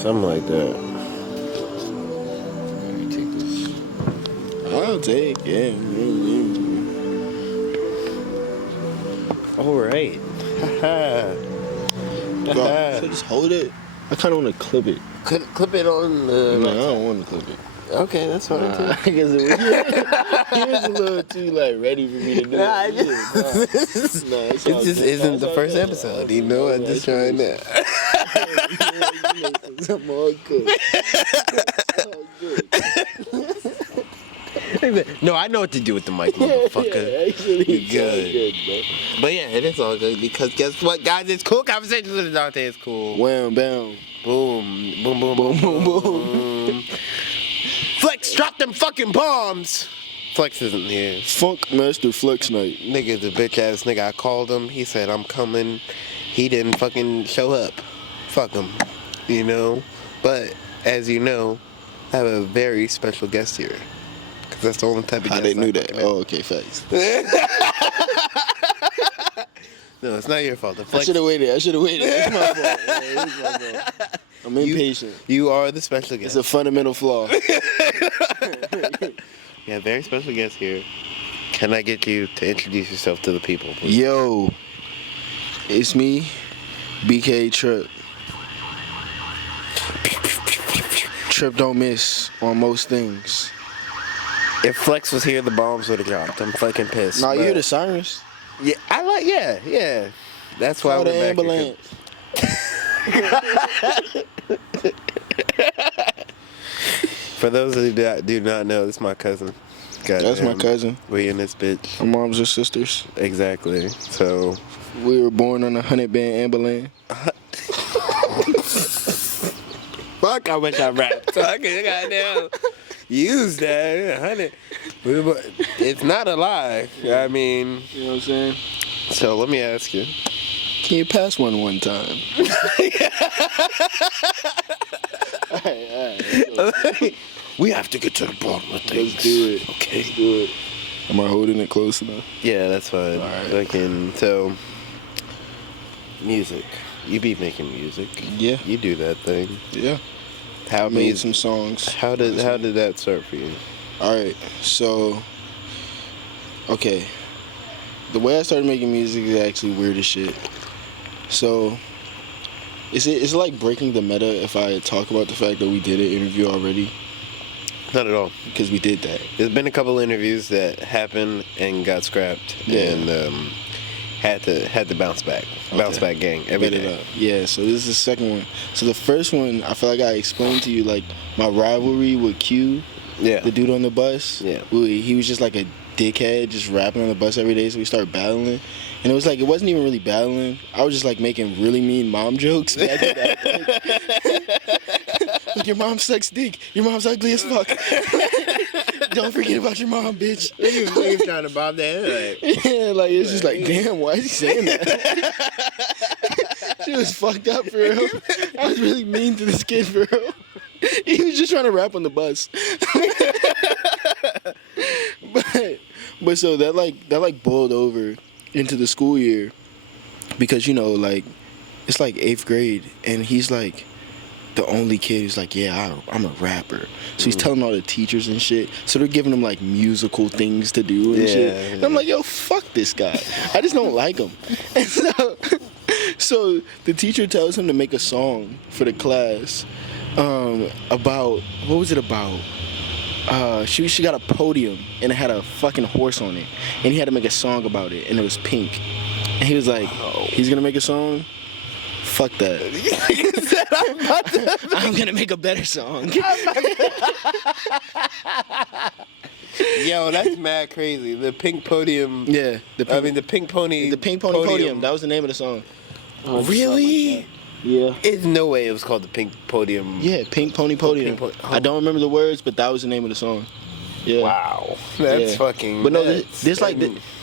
Something like that. Let me take this. I'll take it. All right. So just hold it. I kind of want to clip it. Clip it on the. No, I don't want to clip it. Okay, that's fine too. I guess it was a little too ready for me to do it. It just isn't the first episode, you know. I'm just trying to. I'm all good. No, I know what to do with the mic, motherfucker. Yeah, actually, it's good, bro. But yeah, it is all good because guess what, guys? It's cool conversations with Dante. It's cool. Wham, bam, boom, boom, boom, boom, boom, boom. Flex, drop them fucking bombs. Flex isn't here. Funk Master Flex Night. Nigga, the bitch ass nigga. I called him. He said I'm coming. He didn't fucking show up. Fuck him. You know. But as you know, I have a very special guest here. Cause that's the only type of guest. How they knew that? Oh, okay, facts. No, it's not your fault. The I Flex. should have waited. It's my fault. Yeah, it's my fault. I'm impatient. You are the special guest. It's a fundamental flaw. Yeah, very special guest here. Can I get you to introduce yourself to the people, please? Yo, it's me, BKA Trip. Trip don't miss on most things. If Flex was here, the bombs would have dropped. I'm fucking pissed. Nah, you hear the sirens? Yeah, yeah. That's why Call we're the back ambulance. For those who do not know, this is my cousin. That's my cousin. We in this bitch. Our moms are sisters. Exactly. So we were born on a 100-band ambulance. Fuck, I wish I rapped. So I could goddamn use that. 100. It's not a lie. I mean, you know what I'm saying? So let me ask you. Can you pass one time? All right. We have to get to the bottom of things. Let's do it. Okay. Let's do it. Am I holding it close enough? Yeah, that's fine. All right. So, music. You be making music. Yeah. You do that thing. Yeah. How made some songs. How did that start for you? All right. So, okay. The way I started making music is actually weird as shit. So, it's like breaking the meta if I talk about the fact that we did an interview already. Not at all. Because we did that. There's been a couple interviews that happened and got scrapped. Yeah. And had to bounce back. Okay. Bounce back gang every day. Yeah, so this is the second one. So the first one, I feel like I explained to you, like, my rivalry with Q. Yeah. The dude on the bus. Yeah. He was just like a dickhead, just rapping on the bus every day, so we started battling. And it was like, it wasn't even really battling. I was just like making really mean mom jokes back at that. Like, your mom sucks dick. Your mom's ugly as fuck. Don't forget about your mom, bitch. You trying to bob that? Yeah, like, it's just like, damn, why is he saying that? She was fucked up, for real. I was really mean to this kid, for real. He was just trying to rap on the bus. But so that boiled over into the school year because, you know, like, it's like 8th grade and he's like the only kid who's like, yeah, I'm a rapper. So he's telling all the teachers and shit. So they're giving him like musical things to do and shit. Yeah. And I'm like, yo, fuck this guy. I just don't like him. And so the teacher tells him to make a song for the class about, what was it about? She got a podium and it had a fucking horse on it, and he had to make a song about it, and it was pink. And he was like, he's gonna make a song? Fuck that. He said, I'm gonna make a better song. Yo, that's mad crazy. The pink podium. Yeah. The pink pony. The pink pony podium. That was the name of the song. Really? Yeah. There's no way it was called the Pink Podium. Yeah, Pink Pony Podium. I don't remember the words, but that was the name of the song. Yeah. Wow. That's fucking. But no,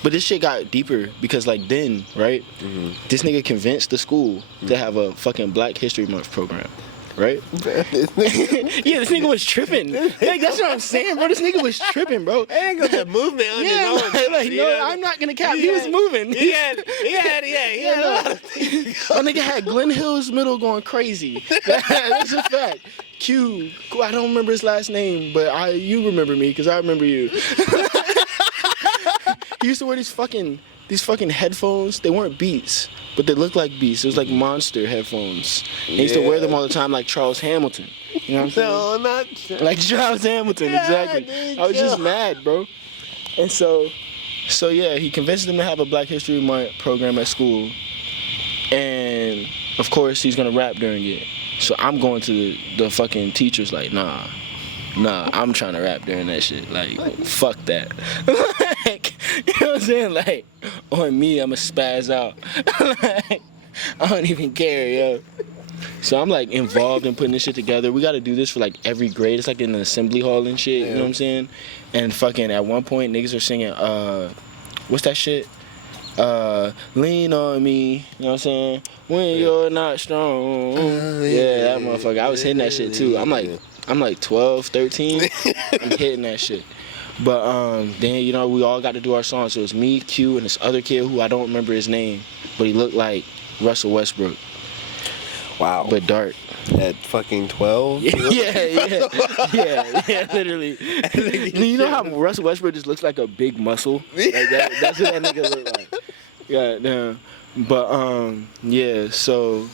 but this shit got deeper because, like, then, right? Mm-hmm. This nigga convinced the school to have a fucking Black History Month program. right? Yeah, this nigga was tripping. Like, that's what I'm saying, bro. This nigga was tripping, bro. ain't got that movement on his own. Like, no, I'm not gonna cap. He was moving. He had a lot of things. My nigga had Glen Hill's middle going crazy. That's a fact. Q, I don't remember his last name, but you remember me because I remember you. He used to wear these fucking headphones. They weren't Beats, but they looked like Beats. It was like Monster headphones. He used to wear them all the time like Charles Hamilton. You know what I'm saying? No, not like Charles Hamilton, exactly. Dude, I was just mad, bro. And so yeah, he convinced them to have a Black History Month program at school. And of course, he's gonna rap during it. So I'm going to the fucking teachers like, nah, I'm trying to rap during that shit. Like, fuck that. Like, you know what I'm saying? Like, on me, I'ma spaz out. Like, I don't even care, yo. So I'm like involved in putting this shit together. We gotta do this for like every grade. It's like in an assembly hall and shit, you know what I'm saying? And fucking at one point, niggas are singing, what's that shit? Lean on me, you know what I'm saying? When you're not strong. Yeah, that motherfucker. I was hitting that shit too. I'm like 12, 13. I'm hitting that shit. But then, you know, we all got to do our song. So it was me, Q, and this other kid who I don't remember his name, but he looked like Russell Westbrook. Wow. But dark. At fucking 12? Yeah, literally. You know how Russell Westbrook just looks like a big muscle? Like that's what that nigga look like. Yeah, damn. But yeah, so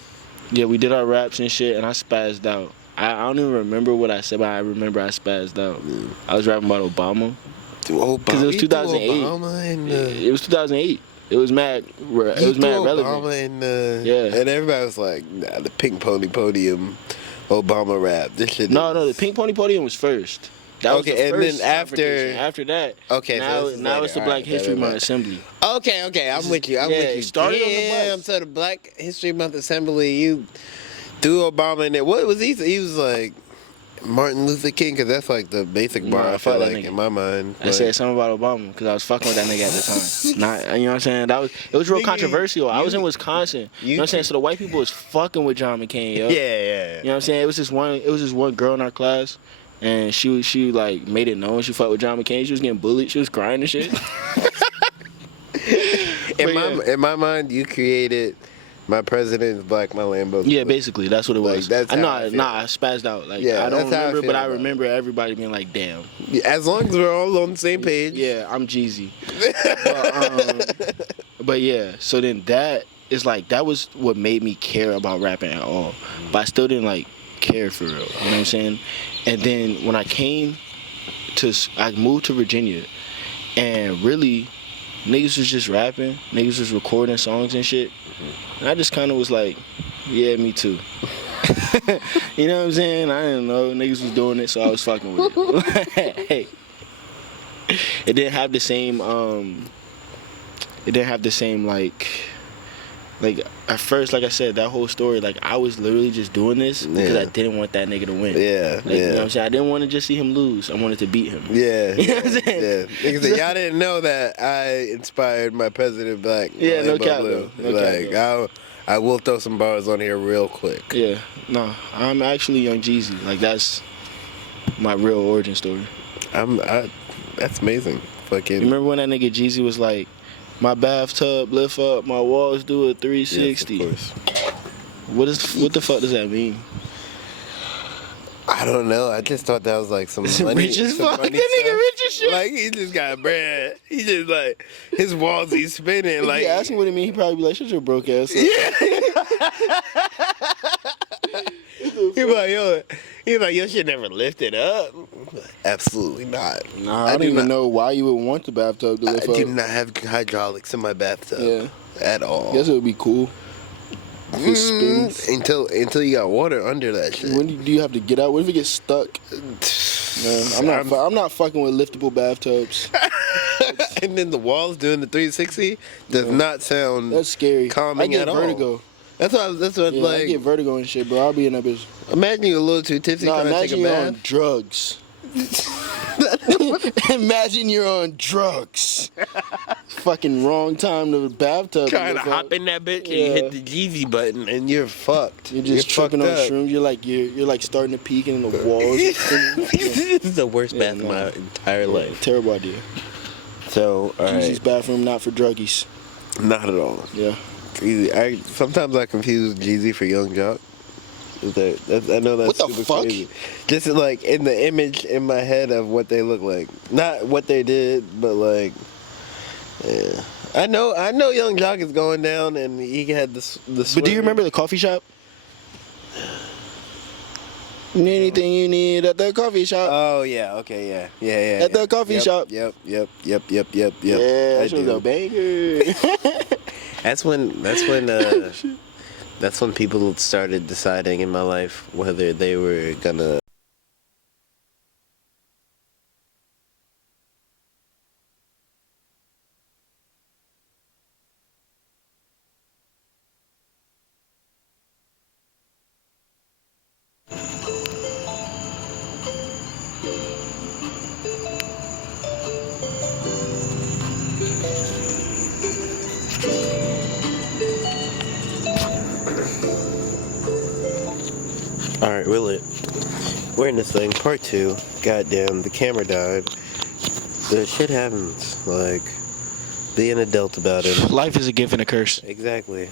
yeah, we did our raps and shit, and I spazzed out. I don't even remember what I said, but I remember I spazzed out. I was rapping about Obama. Because it was 2008. It was 2008. It was mad. It was mad relevant. Obama and everybody was like, nah, the Pink Pony Podium, Obama rap. This shit. No, the Pink Pony Podium was first. That was the and first then after that. Okay, now it's the Black History Month Assembly. Okay, I'm with you. I'm with you. Started on the bus. So the Black History Month Assembly, you threw Obama in there. What was he? He was like Martin Luther King, because that's like the basic bar. I feel like in my mind. I said something about Obama because I was fucking with that nigga at the time. Not, you know what I'm saying? It was real controversial. I was in Wisconsin. You know what I'm saying? So the white people was fucking with John McCain, yo. Yeah. You know what I'm saying? It was this one girl in our class, and she like made it known she fucked with John McCain. She was getting bullied. She was crying and shit. In my mind, you created my president is black, my Lambo. Yeah, basically, that's what it was. Like, I spazzed out. Like, I don't remember, but I remember everybody being like, damn. As long as we're all on the same page. Yeah, I'm Jeezy. But yeah, so then that was what made me care about rapping at all. But I still didn't like care for real. You know what I'm saying? And then when I moved to Virginia, and really, niggas was just rapping, niggas was recording songs and shit. And I just kind of was like, yeah, me too. You know what I'm saying? I didn't know niggas was doing it, so I was fucking with it. Hey, it didn't have the same. Like at first, like I said, that whole story, like I was literally just doing this because I didn't want that nigga to win. Yeah, You know what I'm saying? I didn't want to just see him lose. I wanted to beat him. Yeah. You know what I'm saying? Yeah. Niggas, y'all didn't know that I inspired my president black. Yeah, no cap though. I will throw some bars on here real quick. Yeah, no, I'm actually Young Jeezy. Like that's my real origin story. That's amazing. Fucking. You remember when that nigga Jeezy was like, my bathtub lift up, my walls do a 360. Yes, of course. What the fuck does that mean? I don't know. I just thought that was like some money. Rich as fuck. That nigga stuff. rich as shit. Like he just got bread. He just like his walls he's spinning. If like you ask him what it mean, he probably be like, shut your broke ass up. Yeah. He's like, your shit never lifted up. Absolutely not. Nah, I don't even know why you would want the bathtub to lift up. I do not have hydraulics in my bathtub at all. I guess it would be cool. Until you got water under that shit. When do you have to get out? What if it gets stuck? I'm not fucking with liftable bathtubs. And then the walls doing the 360 does not sound that's scary. Calming at all. I get vertigo. That's what like. I get vertigo and shit, bro. I'll be in that bitch. Imagine you a little too tipsy trying to take a bath. Imagine you on drugs. That Imagine you're on drugs. Fucking wrong time to the bathtub. Trying to hop in that bitch and you hit the Jeezy button and you're fucked. You're just tripping on shrooms. You're like starting to peek in the walls. This is the worst bath of my entire life. Terrible idea. So, all right. Jeezy's bathroom, not for druggies. Not at all. Yeah. Sometimes I confuse Jeezy for Young Jock. I know that's what the super fuck? crazy. Just like in the image in my head of what they look like, not what they did, but like, yeah. I know Young Jock is going down, and he had the. But do you remember the coffee shop? Anything you need at the coffee shop. Oh yeah, okay, yeah. At the coffee shop. Yep. Yeah, I that was a banger. That's when people started deciding in my life whether they were gonna. Alright, we're in this thing, part 2. Goddamn, the camera died. The shit happens. Like, be an adult about it. Life is a gift and a curse. Exactly.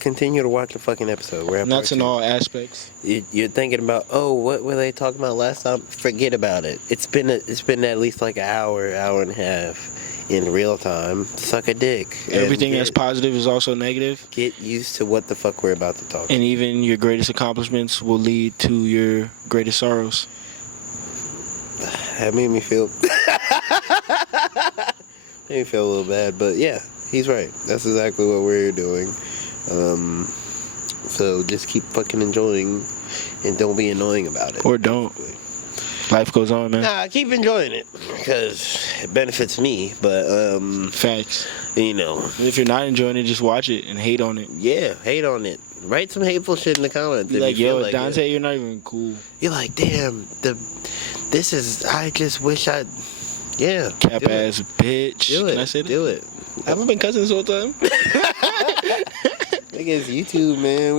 Continue to watch the fucking episode. We're at That's part in 2. all aspects. You're thinking about, oh, what were they talking about last time? Forget about it. It's been at least like an hour and a half in real time. Suck a dick. Everything that's positive is also negative. Get used to what the fuck we're about to talk about. And even your greatest accomplishments will lead to your greatest sorrows. That made me feel made me feel a little bad, but yeah, he's right. That's exactly what we're doing. So just keep fucking enjoying and don't be annoying about it. Or don't. Life goes on, man. Nah, keep enjoying it because it benefits me, but Facts. you know. If you're not enjoying it, just watch it and hate on it. Yeah, hate on it. Write some hateful shit in the comments. Be like, yo, Dante, you're not even cool. You're like, damn, I just wish I, yeah. Cap ass bitch. Do it. Can I say that? Do it. Haven't been cousins this whole time. I guess YouTube, man.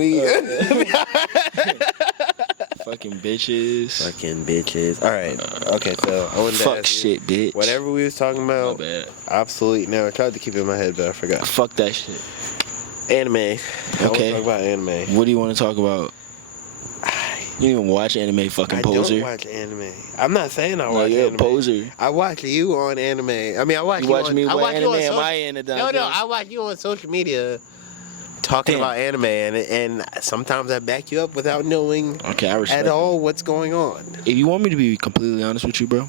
Fucking bitches. Fucking bitches. All right. Okay, so I wanted to Fuck ask shit, you, bitch. whatever we was talking about, My bad. obsolete now. I tried to keep it in my head, but I forgot. Fuck that shit. Anime. I want Okay. to talk about anime. What do you want to talk about? You didn't even watch anime, fucking I poser. don't watch anime. I'm not saying I No, watch you're anime. a poser. I watch you on anime. I mean, I watch You you watch on, me. I What watch you anime on am social, I in? No, I watch you on social media talking Damn. about anime, and sometimes I back you up without knowing Okay, I respect at all what's going on. If you want me to be completely honest with you, bro,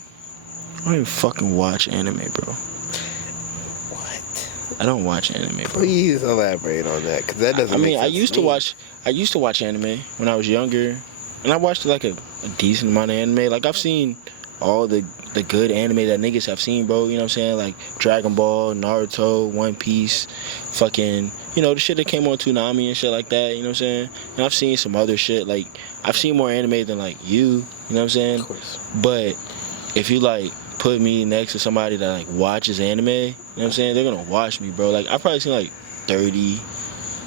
I don't even fucking watch anime, bro. What? I don't watch anime, bro. Please elaborate on that, because that doesn't. I mean, make sense I used to watch anime when I was younger, and I watched like a decent amount of anime. Like I've seen all the good anime that niggas have seen, bro. You know what I'm saying? Like Dragon Ball, Naruto, One Piece, fucking, you know, the shit that came on Toonami and shit like that. You know what I'm saying? And I've seen some other shit. Like I've seen more anime than like you. You know what I'm saying? Of course. But if you like put me next to somebody that like watches anime, you know what I'm saying? They're gonna watch me, bro. Like I've probably seen like 30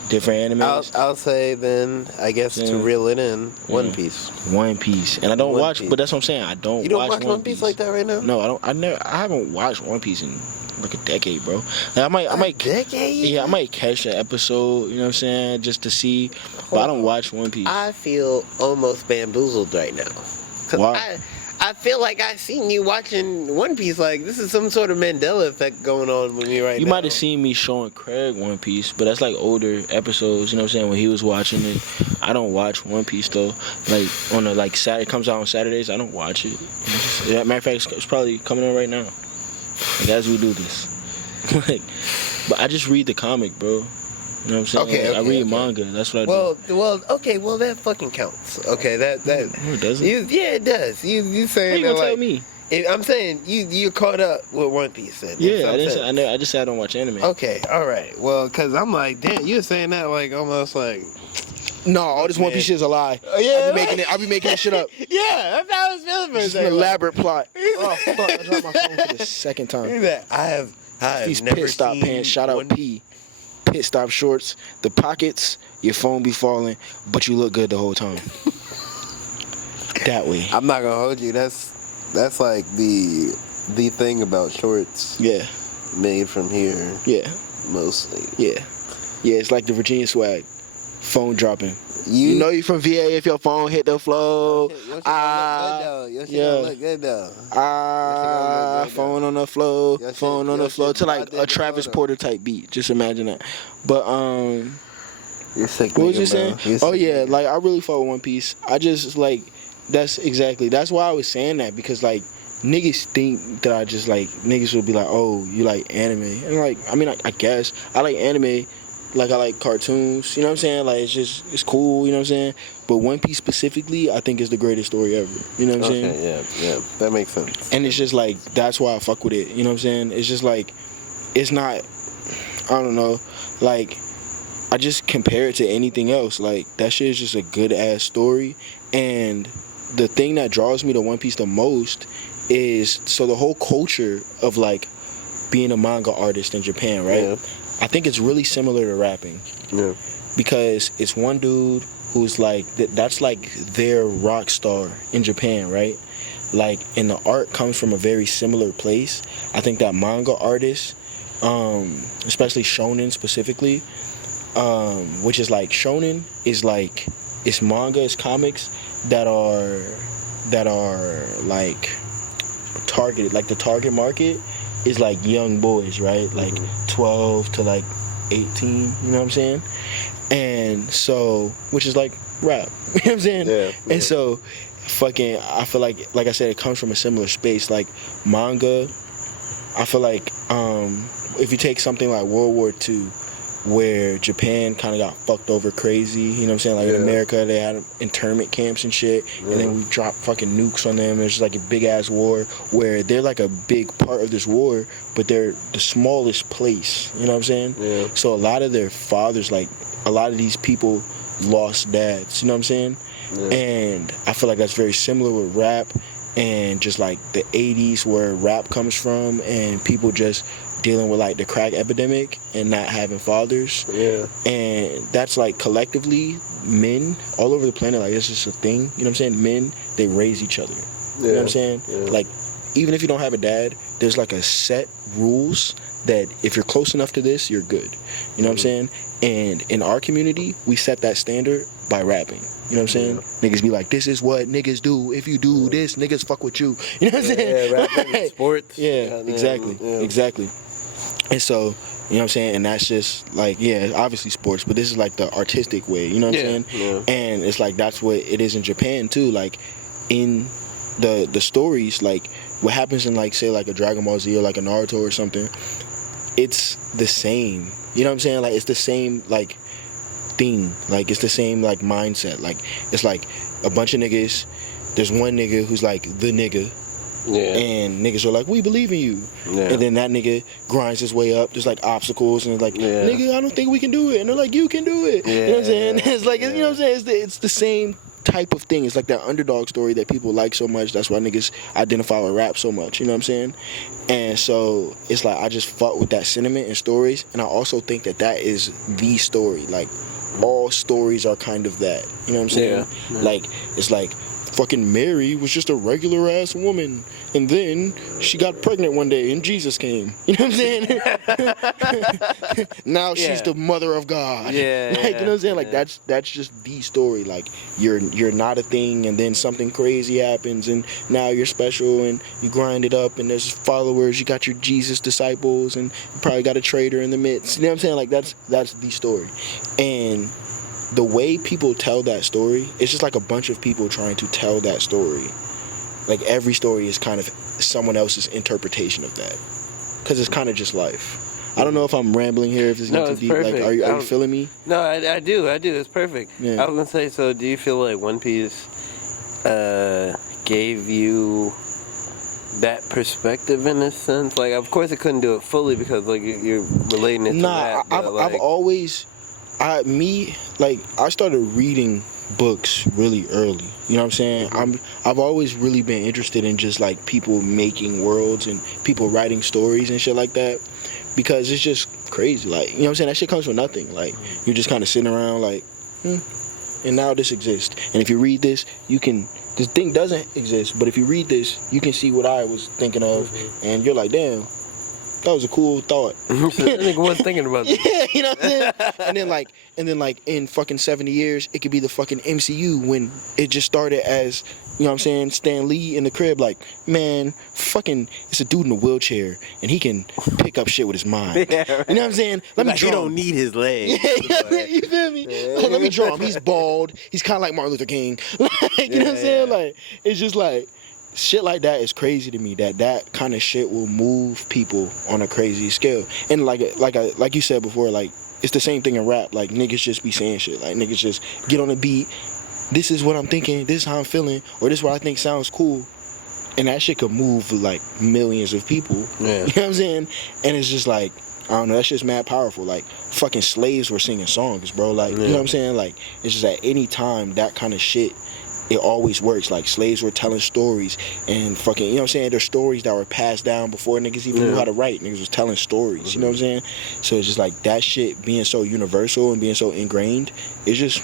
different animes. I'll say then, I guess to reel it in, One Piece. One Piece, and I don't One watch. Piece. But that's what I'm saying. I don't. You don't watch One Piece like that right now? No, I don't. I haven't watched One Piece in like a decade, bro. Like, I might. Decade? Yeah, I might catch an episode. You know what I'm saying, just to see. But I don't watch One Piece. I feel almost bamboozled right now. 'Cause Why? I feel like I've seen you watching One Piece. Like this is some sort of Mandela effect going on with me right now. You might have seen me showing Craig One Piece, but that's like older episodes, you know what I'm saying, when he was watching it. I don't watch One Piece though. Like on the like Saturday, it comes out on Saturdays, I don't watch it. Yeah, matter of fact, it's probably coming on right now. Like as we do this. Like, but I just read the comic, bro. You know what I'm saying? Okay, I read manga. That's what I do. Well, that fucking counts. Okay, that No, it doesn't. yeah, it does. You saying How you that gonna like tell me? I'm saying you're caught up with One Piece. Then. Yeah, I just said I don't watch anime. Okay, all right. Well, because I'm like, damn, you're saying that like almost like No, all this One Piece shit is a lie. Yeah, I be making this shit up. Yeah, that's how I was feeling for a It's an second. elaborate plot. Oh fuck! I dropped my phone for the second time. Look at that. I have These never pit stop seen pants. Shout out one- P. Pit stop shorts. The pockets. Your phone be falling, but you look good the whole time. That way. I'm not gonna hold you. That's like the thing about shorts Yeah. made from here Yeah. mostly. Yeah. Yeah. It's like the Virginia swag. Phone dropping. You You know you from VA if your phone hit the flow. Your shit gonna look yeah. look good though. good, Phone on the flow. Your shit- Phone on your the flow shit to like brought a the Travis photo. Porter type beat. Just imagine that. But You're sick. what was you nigga, saying? bro. You're Oh sick, yeah, nigga. like I really fuck with One Piece. I just like that's why I was saying that, because like niggas think that I just like niggas would be like, oh, you like anime, and like I mean I guess I like anime, like I like cartoons. You know what I'm saying? Like it's cool. You know what I'm saying? But One Piece specifically, I think is the greatest story ever. You know what I'm saying? Okay, yeah, that makes sense. And it's just like that's why I fuck with it. You know what I'm saying? It's just like it's not. I don't know, like. I just compare it to anything else. Like that shit is just a good ass story, and the thing that draws me to One Piece the most is so the whole culture of like being a manga artist in Japan, right? Yeah. I think it's really similar to rapping Yeah. because it's one dude who's like that's like their rock star in Japan, right? Like, and the art comes from a very similar place. I think that manga artists, especially shonen specifically. Which is like shonen is like it's manga, it's comics that are like targeted, like the target market is like young boys, right? Like 12 to like 18, you know what I'm saying? And so, which is like rap, you know what I'm saying? Yeah. And so fucking I feel like I said, it comes from a similar space. Like manga, I feel like if you take something like World War II, where Japan kind of got fucked over crazy, you know what I'm saying? Like in America, they had internment camps and shit, and then we dropped fucking nukes on them. It's just like a big ass war where they're like a big part of this war, but they're the smallest place, you know what I'm saying? Yeah. So a lot of their fathers, like a lot of these people lost dads, you know what I'm saying? Yeah. And I feel like that's very similar with rap and just like the 80s where rap comes from, and people just dealing with like the crack epidemic and not having fathers. Yeah. And that's like collectively men all over the planet, like it's just a thing, you know what I'm saying? Men, they raise each other. You know what I'm saying? Yeah. Like even if you don't have a dad, there's like a set rules that if you're close enough to this, you're good. You know what I'm saying? And in our community, we set that standard by rapping. You know what I'm saying? Niggas be like, this is what niggas do. If you do this, niggas fuck with you. You know what I'm saying? Yeah, rapping, sports. Yeah, exactly. And so, you know what I'm saying? And that's just like, yeah, obviously sports, but this is like the artistic way, you know what I'm saying? Yeah. And it's like that's what it is in Japan too. Like in the stories, like what happens in like say like a Dragon Ball Z or like a Naruto or something, it's the same. You know what I'm saying? Like it's the same like thing. Like it's the same like mindset. Like it's like a bunch of niggas. There's one nigga who's like the nigga. Yeah. And niggas are like, we believe in you. Yeah. And then that nigga grinds his way up. There's like obstacles and it's like, Yeah. nigga, I don't think we can do it. And they're like, you can do it. You know what I'm saying? It's like, you know what I'm saying? It's the same type of thing. It's like that underdog story that people like so much. That's why niggas identify with rap so much. You know what I'm saying? And so it's like I just fuck with that sentiment and stories. And I also think that that is the story. Like all stories are kind of that. You know what I'm saying? Yeah. Like it's like fucking Mary was just a regular ass woman, and then she got pregnant one day and Jesus came. You know what I'm saying? Now she's the mother of God. Yeah, like, you know what I'm saying? Like yeah. that's just the story. Like you're not a thing, and then something crazy happens, and now you're special, and you grind it up, and there's followers. You got your Jesus disciples, and you probably got a traitor in the midst. You know what I'm saying? Like that's the story, and the way people tell that story, it's just like a bunch of people trying to tell that story. Like every story is kind of someone else's interpretation of that, because it's kind of just life. I don't know if I'm rambling here, if it's No, not too it's deep. perfect. Like, are you feeling me? No, I do. It's perfect. Yeah. I was gonna say, so do you feel like One Piece gave you that perspective in a sense? Like, of course, it couldn't do it fully because like you're relating it to Nah, that. but, I've always I started reading books really early. You know what I'm saying? I've always really been interested in just like people making worlds and people writing stories and shit like that, because it's just crazy. Like, you know what I'm saying? That shit comes from nothing. Like, you're just kind of sitting around like, and now this exists. And if you read this, this thing doesn't exist, but if you read this, you can see what I was thinking of, and you're like, damn, that was a cool thought. That nigga wasn't thinking about this. Yeah, you know what I'm saying? and then like in fucking 70 years, it could be the fucking MCU when it just started as, you know what I'm saying, Stan Lee in the crib, like, man, fucking, it's a dude in a wheelchair, and he can pick up shit with his mind. Yeah, right. You know what I'm saying? Let me draw He him. don't need his legs. Yeah, you feel me? Yeah. Like, let me draw him. He's bald. He's kind of like Martin Luther King. Like, you know what I'm saying? Like, it's just like, shit like that is crazy to me. That kind of shit will move people on a crazy scale. And like you said before, like, it's the same thing in rap. Like, niggas just be saying shit. Like, niggas just get on the beat. This is what I'm thinking. This is how I'm feeling. Or this is what I think sounds cool. And that shit could move like millions of people. Yeah. You know what I'm saying? And it's just like, I don't know, that's just mad powerful. Like, fucking slaves were singing songs, bro. Like, you know what I'm saying? Like, it's just at any time, that kind of shit, it always works. Like, slaves were telling stories and fucking, you know what I'm saying? There's stories that were passed down before niggas even knew how to write. Niggas was telling stories, you know what I'm saying? So it's just like, that shit being so universal and being so ingrained, it's just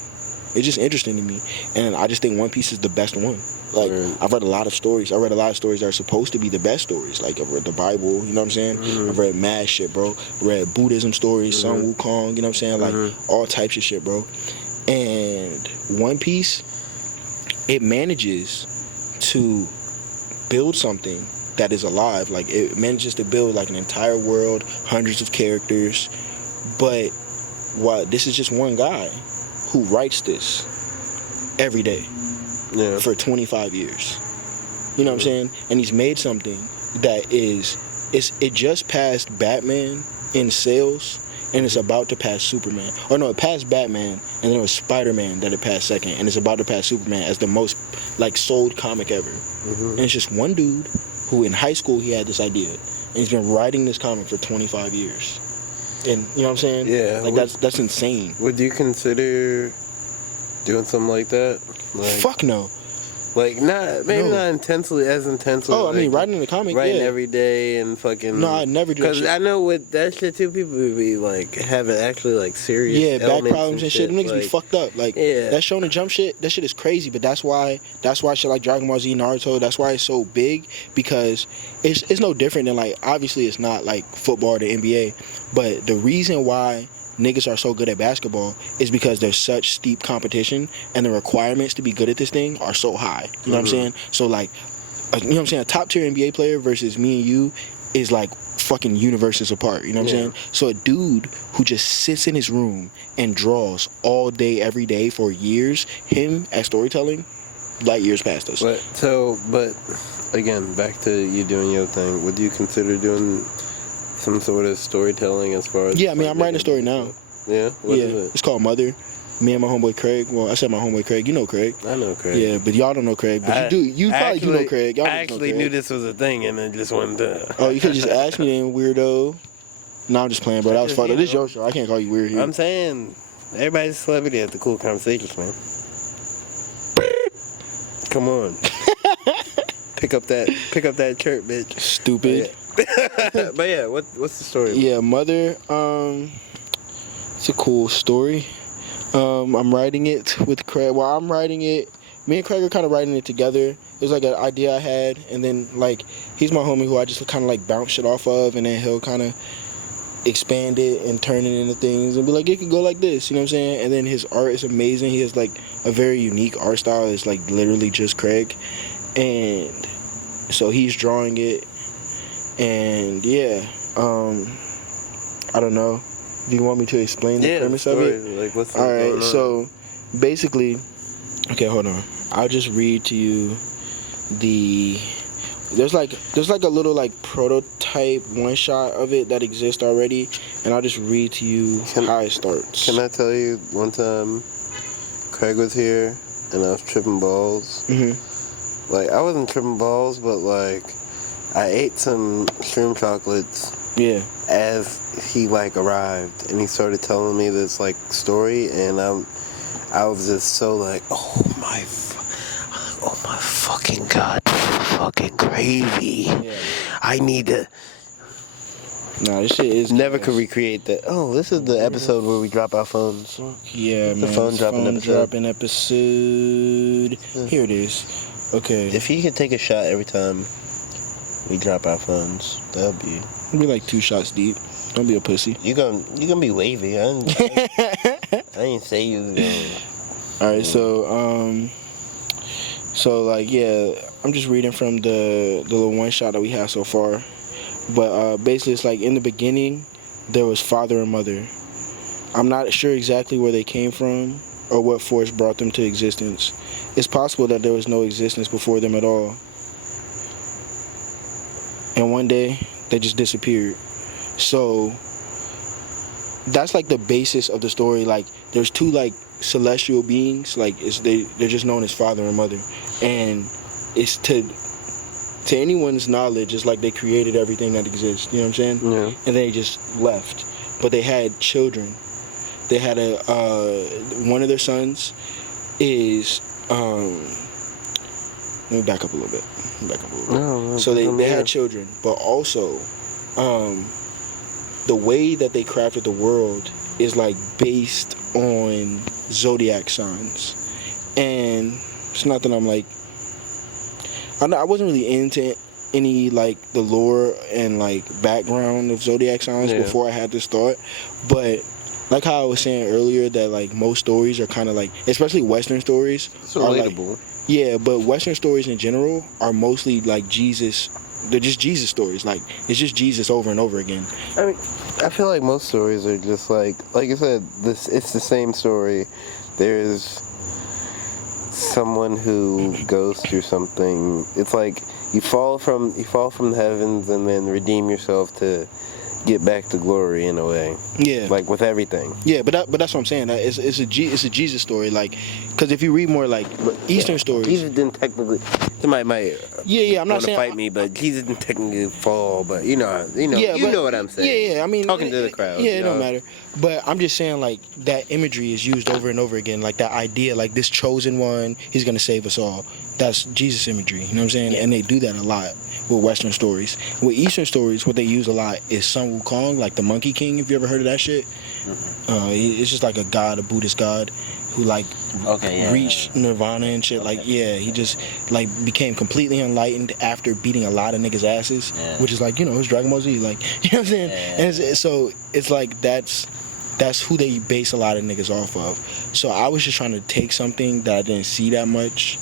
interesting to me. And I just think One Piece is the best one. Like, I've read a lot of stories. I read a lot of stories that are supposed to be the best stories. Like, I've read the Bible, you know what I'm saying? I've read mad shit, bro. I read Buddhism stories, Sun Wukong, you know what I'm saying? Like, all types of shit, bro. And One Piece, it manages to build something that is alive. Like, it manages to build like an entire world, hundreds of characters. But this is just one guy who writes this every day for 25 years. You know what I'm saying? And he's made something that it just passed Batman in sales, and it's about to pass Superman. Or no, it passed Batman, and then it was Spider-Man that it passed second, and it's about to pass Superman as the most like sold comic ever. And it's just one dude who in high school he had this idea, and he's been writing this comic for 25 years. And you know what I'm saying? Yeah. Like, that's insane. Would you consider doing something like that? Like, fuck no. Like, not intensely, as intensely. Oh, I mean, writing in the comic, writing every day and fucking. No, I never do that shit. Because I know with that shit too, people would be like having actually like serious back problems and shit. Them niggas like, be fucked up. Like, that Shonen Jump shit, that shit is crazy. But that's why shit like Dragon Ball Z, Naruto, that's why it's so big, because it's no different than, like, obviously it's not like football or the NBA, but the reason why niggas are so good at basketball is because there's such steep competition, and the requirements to be good at this thing are so high. You know what I'm saying? So, like, you know what I'm saying? A top tier NBA player versus me and you is like fucking universes apart. You know what I'm saying? So a dude who just sits in his room and draws all day, every day for years, him as storytelling, light years past us. But again, back to you doing your thing. Would you consider doing some sort of storytelling as far as... Yeah, I mean, I'm writing a story now. Yeah? What is it? It's called Mother. Me and my homeboy Craig. Well, I said my homeboy Craig. You know Craig. I know Craig. Yeah, but y'all don't know Craig. But you probably do know Craig. Y'all I actually knew this was a thing, and then just wanted to... Oh, you could just ask me then, weirdo. No, I'm just playing, bro. That was fun. This is your show. I can't call you weird here. I'm saying, everybody's a celebrity at the cool conversations, man. Come on. Pick up that chirp, bitch. Stupid. But yeah, what's the story? Yeah, Mother, it's a cool story. I'm writing it with Craig. Well, I'm writing it. Me and Craig are kind of writing it together. It was like an idea I had, and then, like, he's my homie who I just kind of like bounce shit off of, and then he'll kind of expand it and turn it into things and be like, it could go like this, you know what I'm saying? And then his art is amazing. He has like a very unique art style. It's like literally just Craig, and so he's drawing it. And yeah, I don't know. Do you want me to explain the premise of it? Like, what's all right, so basically, okay, hold on. I'll just read to you there's like a little like prototype one shot of it that exists already, and I'll just read to you how it starts. Can I tell you, one time Craig was here and I was tripping balls. Like, I wasn't tripping balls, but like I ate some shroom chocolates Yeah. As he like arrived and he started telling me this like story, and I was just so like, oh my fucking god, this is fucking crazy. Yeah. I need to. Nah, this shit is Never gas. could recreate that. Oh, this is the episode where we drop our phones. Yeah, The man. phone dropping episode. dropping episode. Here it is. Okay. If he could take a shot every time we drop our phones, that'd be. We'll be like 2 shots deep. Don't be a pussy. You gonna be wavy. I didn't say you was gonna. All right, so like yeah, I'm just reading from the little one shot that we have so far, but basically it's like in the beginning there was father and mother. I'm not sure exactly where they came from or what force brought them to existence. It's possible that there was no existence before them at all, and one day they just disappeared. So that's like the basis of the story. Like there's 2 like celestial beings, like they're just known as father and mother, and it's to anyone's knowledge, it's like they created everything that exists, you know what I'm saying? Yeah. And they just left, but they had children. They had one of their sons is let me back up a little bit. No, So they had children, but also the way that they crafted the world is like based on zodiac signs, and it's not that I'm like I wasn't really into any like the lore and like background of zodiac signs before I had this thought, but like how I was saying earlier that like most stories are kind of like, especially Western stories, it's relatable. Like, yeah, but Western stories in general are mostly like Jesus. They're just Jesus stories. Like it's just Jesus over and over again. I mean, I feel like most stories are just like I said, it's the same story. There's someone who goes through something. It's like you fall from the heavens and then redeem yourself to get back to glory in a way. Yeah. Like with everything. Yeah, but that's what I'm saying. It's a Jesus story. Like, because if you read more like Eastern stories, Jesus didn't technically. Somebody might. Yeah. I'm not saying fight me, but Jesus didn't technically fall. But you know what I'm saying. Yeah. I mean, talking to the crowd. Yeah, it don't matter. But I'm just saying, like that imagery is used over and over again. Like that idea, like this chosen one, he's gonna save us all. That's Jesus imagery. You know what I'm saying? And they do that a lot with Western stories. With Eastern stories, what they use a lot is Sun Wukong, like the Monkey King. If you ever heard of that shit, it's just like a god, a Buddhist god, who like reached nirvana and shit. Like he just like became completely enlightened after beating a lot of niggas' asses, which is like it's Dragon Ball Z. Like you know what I'm saying? And so it's like that's who they base a lot of niggas off of. So I was just trying to take something that I didn't see that much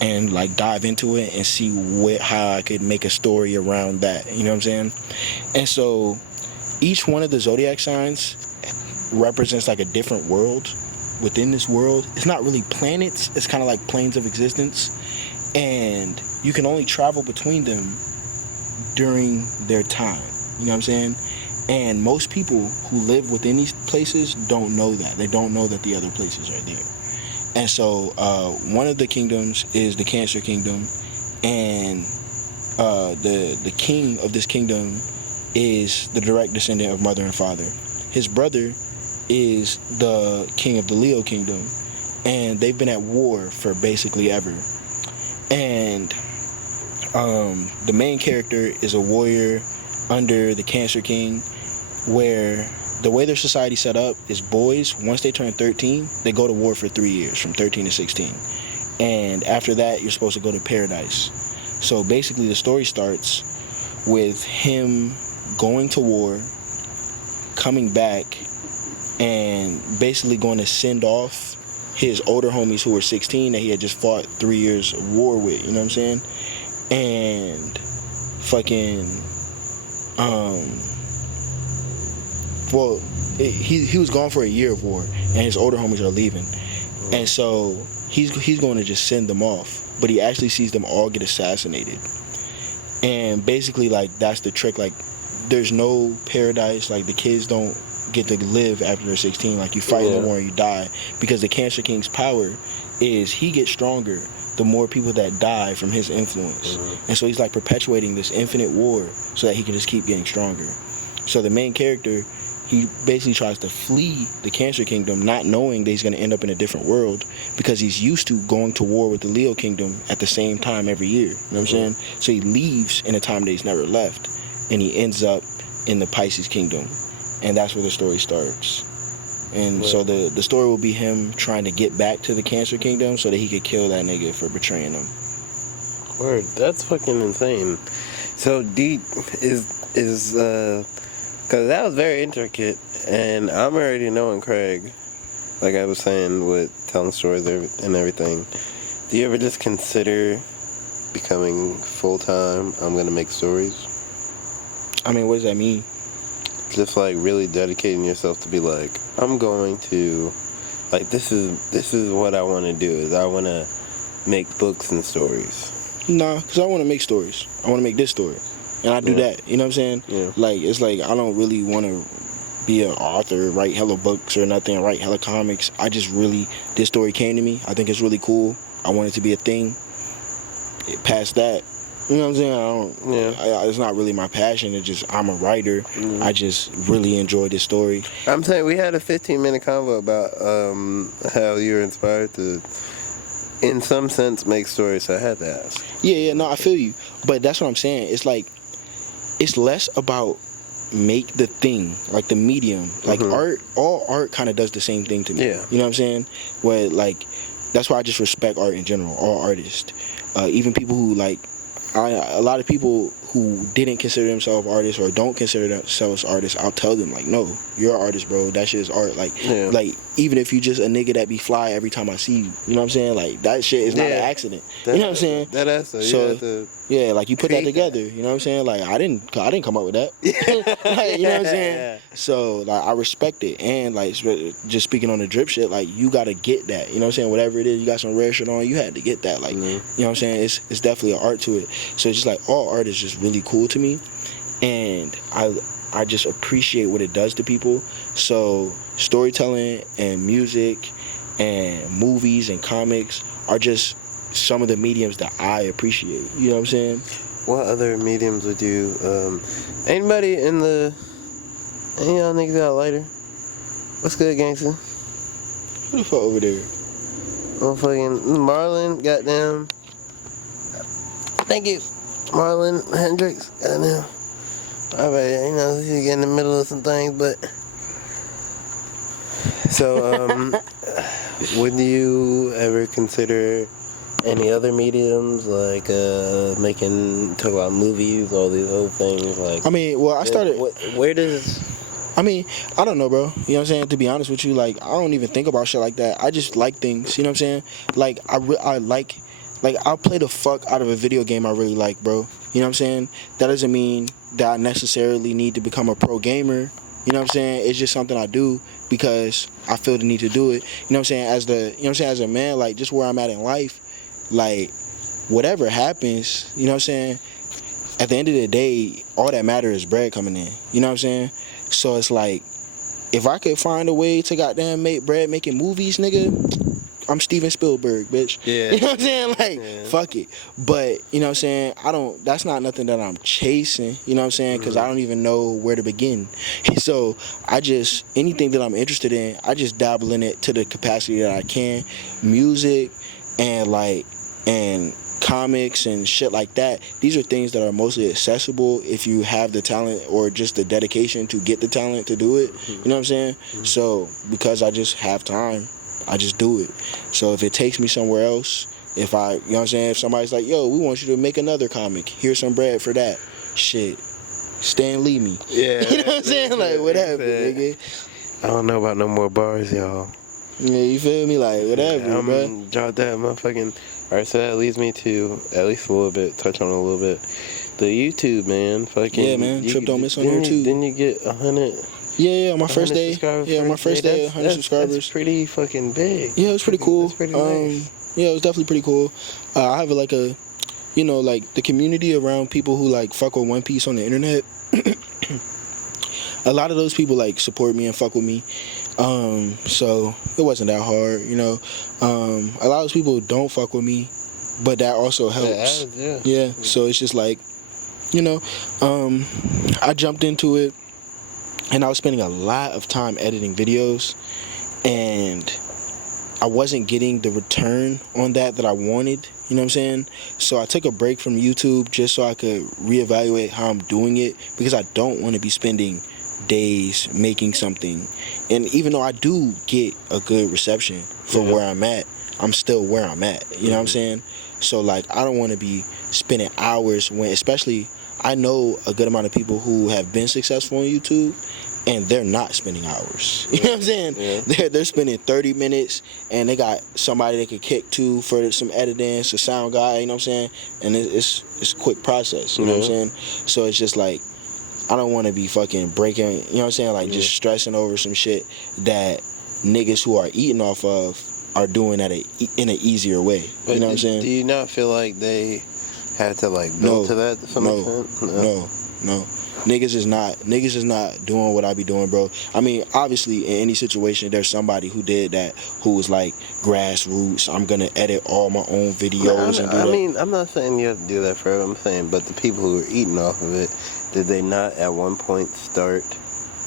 and like dive into it and see how I could make a story around that. You know what I'm saying? And so each one of the zodiac signs represents like a different world within this world. It's not really planets. It's kind of like planes of existence. And you can only travel between them during their time. You know what I'm saying? And most people who live within these places don't know that. They don't know that the other places are there. And so one of the kingdoms is the Cancer Kingdom, and the king of this kingdom is the direct descendant of mother and father. His brother is the king of the Leo Kingdom, and they've been at war for basically ever. And the main character is a warrior under the Cancer King, where the way their society set up is boys, once they turn 13, they go to war for 3 years, from 13 to 16. And after that, you're supposed to go to paradise. So basically the story starts with him going to war, coming back, and basically going to send off his older homies who were 16 that he had just fought 3 years of war with, you know what I'm saying? And fucking, he was gone for a year of war, and his older homies are leaving. And so he's going to just send them off, but he actually sees them all get assassinated. And basically, like, that's the trick. Like, there's no paradise. Like, the kids don't get to live after they're 16. Like, you fight in the war and you die, because the Cancer King's power is he gets stronger the more people that die from his influence. And so he's like perpetuating this infinite war so that he can just keep getting stronger. So the main character, he basically tries to flee the Cancer Kingdom, not knowing that he's going to end up in a different world because he's used to going to war with the Leo Kingdom at the same time every year. You know what I'm saying? So he leaves in a time that he's never left, and he ends up in the Pisces Kingdom, and that's where the story starts. And so the story will be him trying to get back to the Cancer Kingdom so that he could kill that nigga for betraying him. Word, that's fucking insane. So deep is because that was very intricate, and I'm already knowing Craig, like I was saying, with telling stories and everything. Do you ever just consider becoming full-time, I'm gonna make stories? I mean, what does that mean? Just like really dedicating yourself to be like, I'm going to, like, this is what I want to do, is I want to make books and stories. Nah, because I want to make stories. I want to make this story. And I do that. You know what I'm saying? Yeah. Like, it's like I don't really want to be an author, write hella books or nothing, write hella comics. I just really, this story came to me. I think it's really cool. I want it to be a thing. Past that, you know what I'm saying? It's not really my passion. It's just, I'm a writer. I just really enjoyed this story. I'm saying we had a 15-minute convo about how you were inspired to, in some sense, make stories. So I had to ask. Yeah, no, I feel you. But that's what I'm saying. It's like, it's less about make the thing, like the medium. Like art, all art kind of does the same thing to me. Yeah. You know what I'm saying? Where, like, that's why I just respect art in general, all artists. Even people who, like, a lot of people who didn't consider themselves artists or don't consider themselves artists, I'll tell them, like, no, you're an artist, bro. That shit is art. Like, like, even if you just a nigga that be fly every time I see you, you know what I'm saying? Like, that shit is not an accident. You know what I'm saying? So, yeah, like, you put that together, you know what I'm saying? Like, I didn't come up with that. Like, you know what I'm saying? So, like, I respect it. And, like, just speaking on the drip shit, like, you gotta get that. You know what I'm saying? Whatever it is, you got some rare shit on, you had to get that. Like, you know what I'm saying? It's definitely an art to it. So, it's just like, all art is just really cool to me. And I just appreciate what it does to people. So, storytelling and music and movies and comics are just some of the mediums that I appreciate. You know what I'm saying? What other mediums would you, anybody any y'all niggas got a lighter? What's good, gangster? Who the fuck over there? Motherfucking Marlon, goddamn. Thank you. Marlon Hendricks, goddamn. Alright, you know, he's getting in the middle of some things, but. So, would you ever consider any other mediums, like talk about movies, all these other things? Like, I mean, well, I started. Where does? I mean, I don't know, bro. You know what I'm saying? To be honest with you, like, I don't even think about shit like that. I just like things. You know what I'm saying? Like, I like, I'll play the fuck out of a video game I really like, bro. You know what I'm saying? That doesn't mean that I necessarily need to become a pro gamer. You know what I'm saying? It's just something I do because I feel the need to do it. You know what I'm saying? As a man, like, just where I'm at in life, like, whatever happens, you know what I'm saying? At the end of the day, all that matters is bread coming in. You know what I'm saying? So it's like, if I could find a way to goddamn make bread making movies, nigga, I'm Steven Spielberg, bitch. Yeah. You know what I'm saying? Like, fuck it. But, you know what I'm saying? That's not nothing that I'm chasing, you know what I'm saying? Because I don't even know where to begin. So, anything that I'm interested in, I just dabble in it to the capacity that I can. Music and comics and shit like that. These are things that are mostly accessible if you have the talent or just the dedication to get the talent to do it. You know what I'm saying? So, because I just have time, I just do it. So if it takes me somewhere else, you know what I'm saying? If somebody's like, yo, we want you to make another comic, here's some bread for that. Shit. Stan Lee me. Yeah. You know what I'm saying? Like, whatever, nigga. I don't know about no more bars, y'all. Yeah, you feel me? Like, whatever, bro. Jot that motherfucking. Alright, so that leads me to at least a little bit, touch on it a little bit. The YouTube, man. Fucking. Yeah, man. Trip don't miss on there, too. Didn't you get 100? Yeah, on my first day. Yeah, on my first day, 100 subscribers. That's pretty fucking big. Yeah, it was pretty cool. That's pretty nice. Yeah, it was definitely pretty cool. I have like the community around people who like fuck with One Piece on the internet. A lot of those people like support me and fuck with me. So it wasn't that hard, you know. A lot of those people don't fuck with me. but that also helps. Yeah. So it's just like, you know, I jumped into it, and I was spending a lot of time editing videos, and I wasn't getting the return on that I wanted. You know what I'm saying? So I took a break from YouTube just so I could reevaluate how I'm doing it, because I don't want to be spending days making something. And even though I do get a good reception for where I'm at, I'm still where I'm at. You know what I'm saying? So like, I don't want to be spending hours when, especially, I know a good amount of people who have been successful on YouTube, and they're not spending hours. You know what I'm saying? Yeah. They're spending 30 minutes, and they got somebody they could kick to for some editing, some sound guy, you know what I'm saying? And it's a quick process, you know what I'm saying? So it's just like, I don't want to be fucking breaking, you know what I'm saying? Like, just stressing over some shit that niggas who are eating off of are doing in an easier way. But you know what I'm saying? Do you not feel like they had to like build to that to some extent? No. Niggas is not doing what I be doing, bro. I mean, obviously, in any situation, there's somebody who did that, who was like grassroots. I'm gonna edit all my own videos and do that. I mean, I'm not saying you have to do that forever. I'm saying, but the people who are eating off of it, did they not at one point start?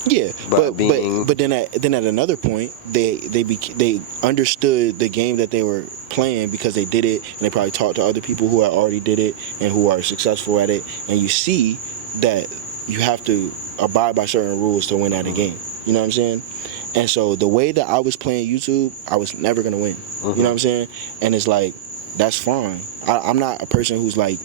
Yeah, but then at another point, they understood the game that they were playing, because they did it, and they probably talked to other people who had already did it and who are successful at it, and you see that you have to abide by certain rules to win at a game. You know what I'm saying? And so the way that I was playing YouTube, I was never gonna win. You know what I'm saying? And it's like, that's fine. I'm not a person who's like,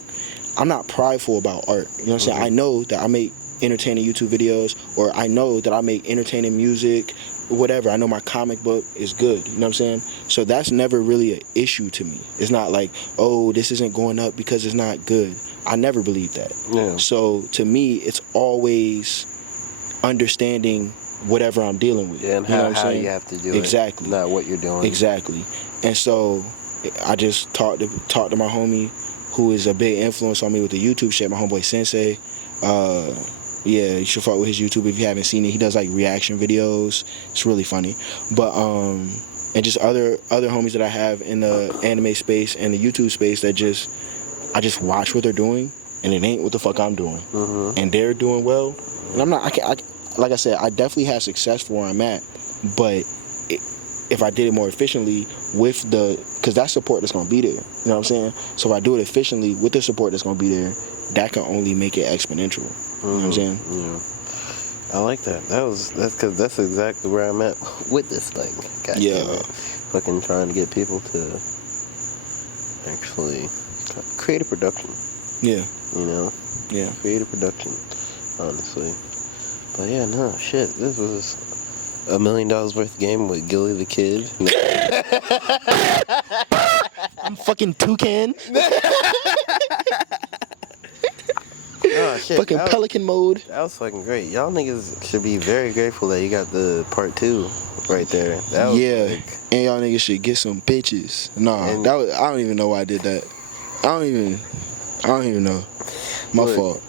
I'm not prideful about art. You know what I'm saying? I know that I make entertaining YouTube videos, or I know that I make entertaining music, whatever. I know my comic book is good. You know what I'm saying? So that's never really an issue to me. It's not like, oh, this isn't going up because it's not good. I never believed that. Yeah. So to me, it's always understanding whatever I'm dealing with. Yeah, and how you have to do it. Exactly. Not what you're doing. Exactly. And so I just talked to my homie, who is a big influence on me with the YouTube shit, my homeboy Sensei. Yeah, you should fuck with his YouTube if you haven't seen it. He does like reaction videos. It's really funny. But and just other homies that I have in the anime space and the YouTube space that I just watch what they're doing, and it ain't what the fuck I'm doing. And they're doing well. And I'm not, like I said, I definitely had success for where I'm at, but if I did it more efficiently with because that support that's gonna be there, you know what I'm saying? So if I do it efficiently with the support that's gonna be there, that can only make it exponential. You know what I'm saying? Yeah. I like that. That's exactly where I'm at with this thing. God damn it. Fucking trying to get people to actually create a production. Yeah. You know? Yeah. Create a production, honestly. But yeah, no, shit. This was $1 million worth of game with Gilly the Kid. I'm fucking Toucan. Oh, shit. Fucking pelican mode. That was fucking great. Y'all niggas should be very grateful that you got the part 2 right there. That was and y'all niggas should get some bitches. Nah, I don't even know why I did that. I don't even know. My fault.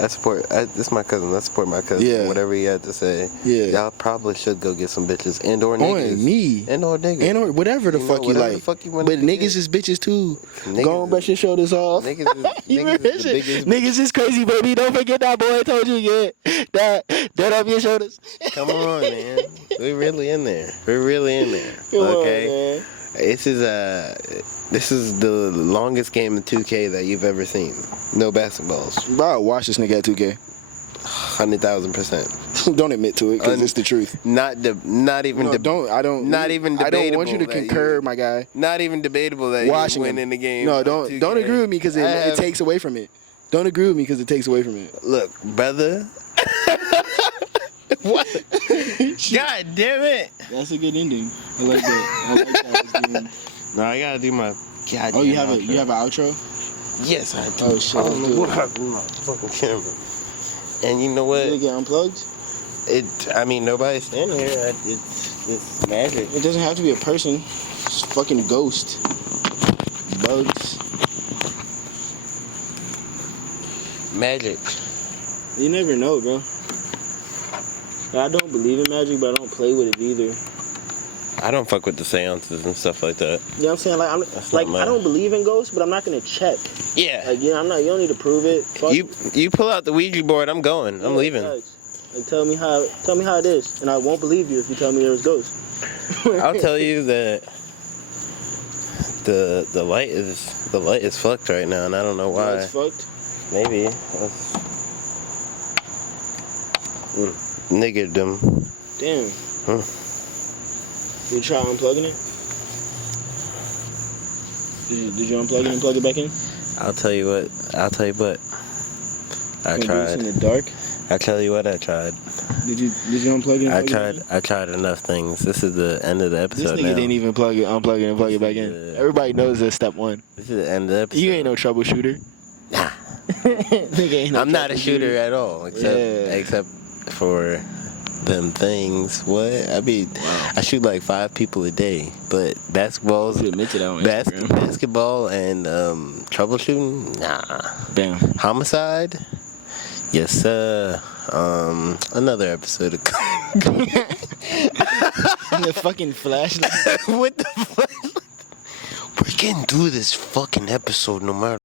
I support. This is my cousin. I support my cousin. Yeah. Whatever he had to say. Yeah. Y'all probably should go get some bitches and/or niggas. Me. And/or niggas. And/or whatever the fuck you like. Fuck you but niggas is bitches too. Go on, brush your shoulders off. Niggas is crazy, baby. Don't forget that boy told you, that up your shoulders. Come on, man. We're really in there. Okay. This is the longest game of 2K that you've ever seen. No basketballs. Bro, watch this nigga at 2K. 100,000%. Don't admit to it, because it's the truth. Not even debatable. I don't want you to concur, my guy. Not even debatable that you win in the game. No, don't agree with me, because it takes away from it. Don't agree with me, because it takes away from it. Look, brother. What? God damn it. That's a good ending. I like that. No, I gotta do my goddamn you have an outro? Yes, I do. Oh shit. I don't know what happened to my fucking camera. And you know what? Did it get unplugged? I mean, nobody's standing here. It's magic. It doesn't have to be a person. It's fucking ghost. Bugs. Magic. You never know, bro. I don't believe in magic, but I don't play with it either. I don't fuck with the seances and stuff like that. You know what I'm saying? Like, I don't believe in ghosts, but I'm not gonna check. Yeah. Like, I'm not. You don't need to prove it. Fuck You pull out the Ouija board. I'm going. I'm leaving. Like, tell me how it is, and I won't believe you if you tell me there was ghosts. I'll tell you that the light is fucked right now, and I don't know why. It's fucked. Maybe. Nigga them. Damn. You try unplugging it? Did you unplug it and plug it back in? I'll tell you what. I tried. In the dark. I tell you what, I tried. Did you unplug it? I tried enough things. This is the end of the episode. This nigga now. didn't even unplug it and plug it back in. Everybody knows that's step one. This is the end of the episode. You ain't no troubleshooter. Nah. Nigga ain't no I'm not a shooter at all, except for them things. What? I mean, I shoot like 5 people a day, but basketball and troubleshooting, nah. Bam. Homicide, yes sir. Another episode of And the fucking flashlight. What the fuck? We're getting through this fucking episode no matter